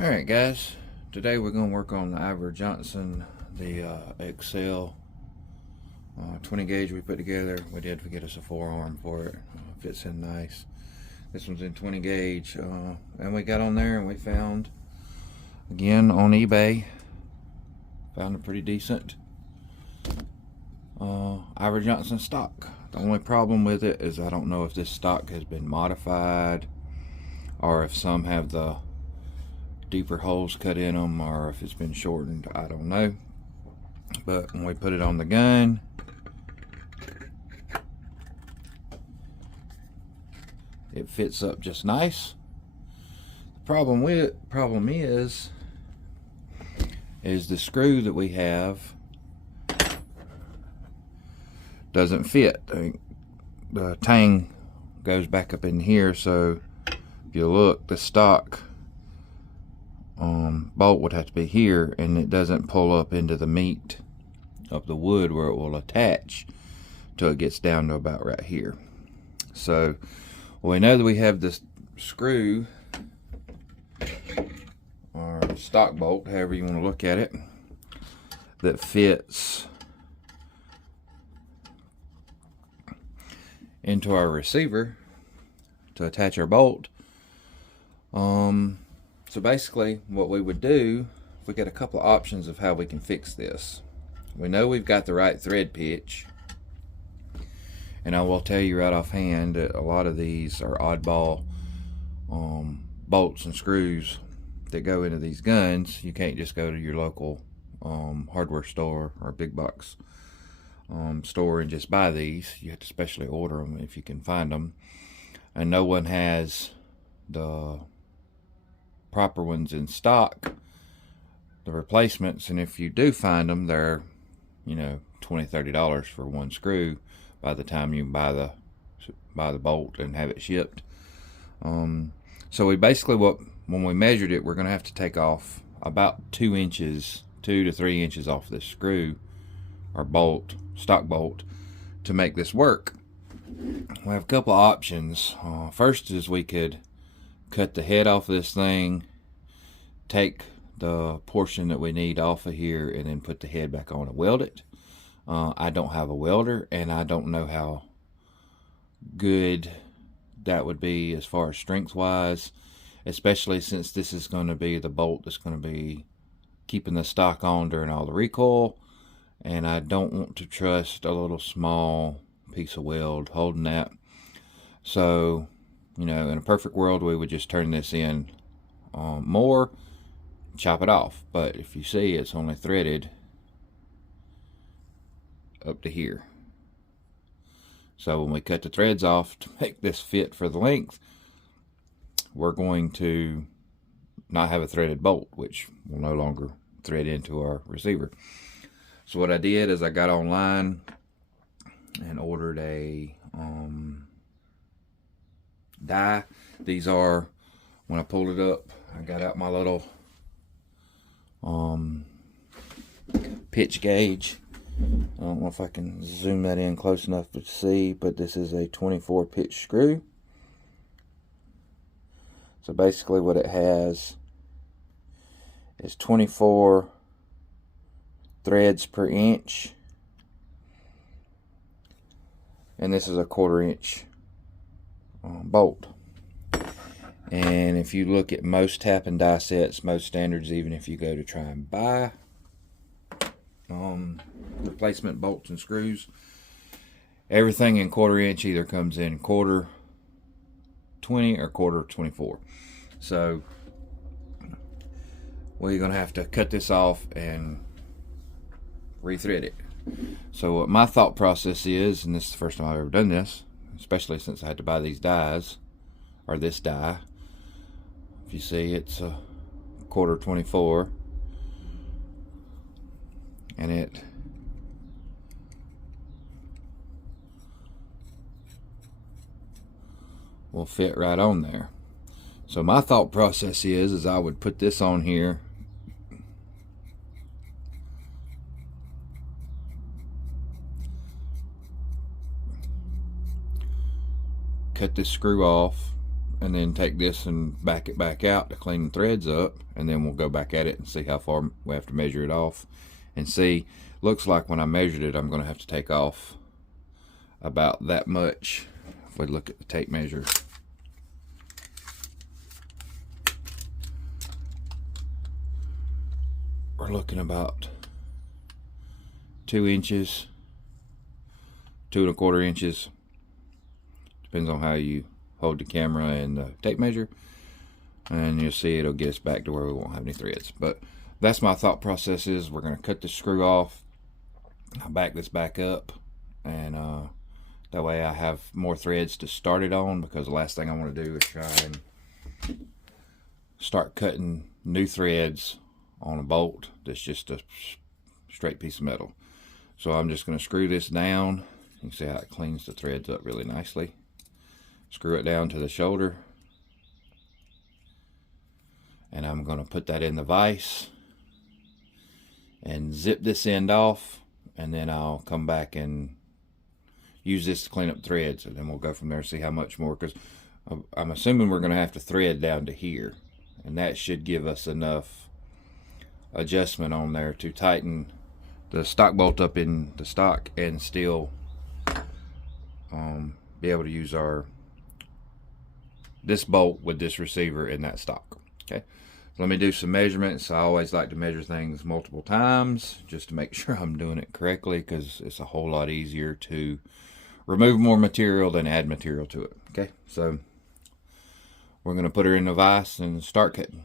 Alright guys, today we're going to work on the Iver Johnson, the XL 20 gauge we put together. We did get us a forearm for it. Fits in nice. This one's in 20 gauge. And we got on there and we found, again on eBay, found a pretty decent Iver Johnson stock. The only problem with it is I don't know if this stock has been modified or if some have the deeper holes cut in them or if it's been shortened. I don't know, but when we put it on the gun, it fits up just nice. The problem is the screw that we have doesn't fit. The tang goes back up in here, so if you look, the stock bolt would have to be here, and it doesn't pull up into the meat of the wood where it will attach till it gets down to about right here. So we know that we have this screw or stock bolt, however you want to look at it, that fits into our receiver to attach our bolt. So basically what we would do, we got a couple of options of how we can fix this. We know we've got the right thread pitch, and I will tell you right offhand that a lot of these are oddball bolts and screws that go into these guns. You can't just go to your local hardware store or big box store and just buy these. You have to specially order them if you can find them, and no one has the proper ones in stock, the replacements. And if you do find them, they're, you know, $20-30 for one screw by the time you buy the bolt and have it shipped. So we basically, when we measured it, we're going to have to take off about 2 to 3 inches off this screw or bolt, stock bolt, to make this work. We have a couple of options. First is we could cut the head off this thing, take the portion that we need off of here, and then put the head back on and weld it. I don't have a welder, and I don't know how good that would be as far as strength wise, especially since this is going to be the bolt that's going to be keeping the stock on during all the recoil, and I don't want to trust a little small piece of weld holding that. So, you know, in a perfect world, we would just turn this in more, chop it off. But if you see, it's only threaded up to here. So when we cut the threads off to make this fit for the length, we're going to not have a threaded bolt, which will no longer thread into our receiver. So what I did is I got online and ordered a die. These are, when I pulled it up, I got out my little pitch gauge. I don't know if I can zoom that in close enough to see, but this is a 24 pitch screw. So basically what it has is 24 threads per inch, and this is a 1/4 inch bolt. And if you look at most tap and die sets, most standards, even if you go to try and buy replacement bolts and screws, everything in 1/4 inch either comes in 1/4 20 or 1/4 24. So we're gonna have to cut this off and rethread it. So what my thought process is, and this is the first time I've ever done this, especially since I had to buy these dies, or this die. If you see, it's a 1/4 24, and it will fit right on there. So my thought process is I would put this on here, cut this screw off, and then take this and back it back out to clean the threads up, and then we'll go back at it and see how far we have to measure it off. And see, looks like when I measured it, I'm going to have to take off about that much. If we look at the tape measure, we're looking about 2 inches, 2 1/4 inches. Depends on how you hold the camera and the tape measure, and you'll see it'll get us back to where we won't have any threads. But that's my thought process. Is we're going to cut the screw off, I'll back this back up, and that way I have more threads to start it on, because the last thing I want to do is try and start cutting new threads on a bolt that's just a straight piece of metal. So I'm just going to screw this down. You can see how it cleans the threads up really nicely. Screw it down to the shoulder, and I'm going to put that in the vise and zip this end off, and then I'll come back and use this to clean up threads, and then we'll go from there and see how much more, because I'm assuming we're going to have to thread down to here, and that should give us enough adjustment on there to tighten the stock bolt up in the stock and still be able to use this bolt with this receiver in that stock. Okay, so let me do some measurements. I always like to measure things multiple times just to make sure I'm doing it correctly, because it's a whole lot easier to remove more material than add material to it. Okay, so we're going to put her in the vise and start cutting.